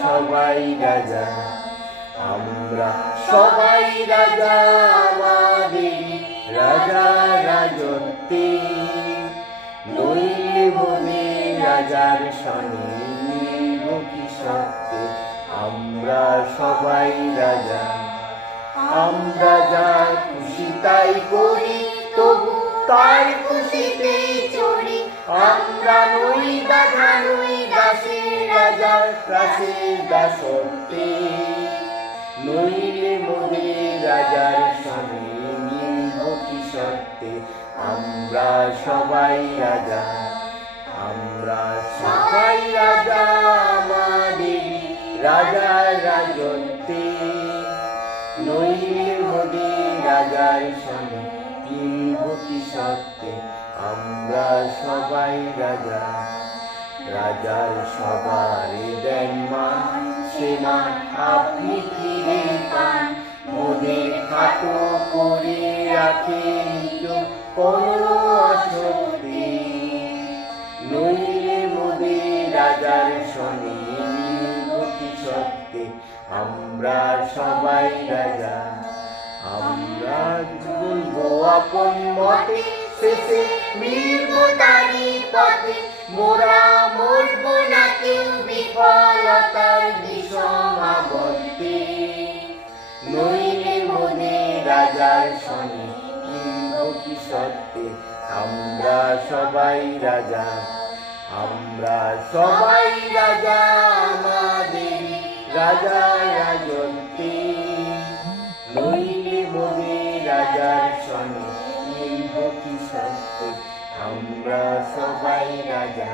সবাই রাজা, আমরা সবাই রাজা, আমাদের রাজা রাজত্বে। নইলে মনে রাজার সনে মিলব কি সত্যে, আমরা সবাই রাজা। আমরা যা খুশি তাই করি, তবু তার খুশিতে চড়ি। আমরা নই বাধা, নই দাসের রাজার দাসের দাসত্বে। নইলে মোদের রাজার সনে মিলব কি সত্যে, আমরা সবাই রাজা, আমরা সবাই রাজা, আমাদের রাজা রাজত্বে। নইলে মোদের রাজার সনে মিলব কি সত্যে, আমরা সবাই রাজা। রাজার সবারে দেন মান, সে মান আপনি ফিরে পান। মোদের খাটো করে রাখেন কোনো আসক্তি। নইলে মোদের রাজার সনে মিলব কি সত্যে, আমরা সবাই রাজা। আমরা বলবো আপন মতে, শেষে মিলব তারই পথে। মোরা মরব না কেউ বিফলতার বিষমাবর্তে। নইলে মোদের রাজার সনে মিলব কি সত্যে, আমরা সবাই রাজা, আমরা সবাই রাজা, আমাদের রাজা রাজত্বে। নইলে মোদের রাজার সনে মিলব কি সত্যে, আমরা সবাই রাজা।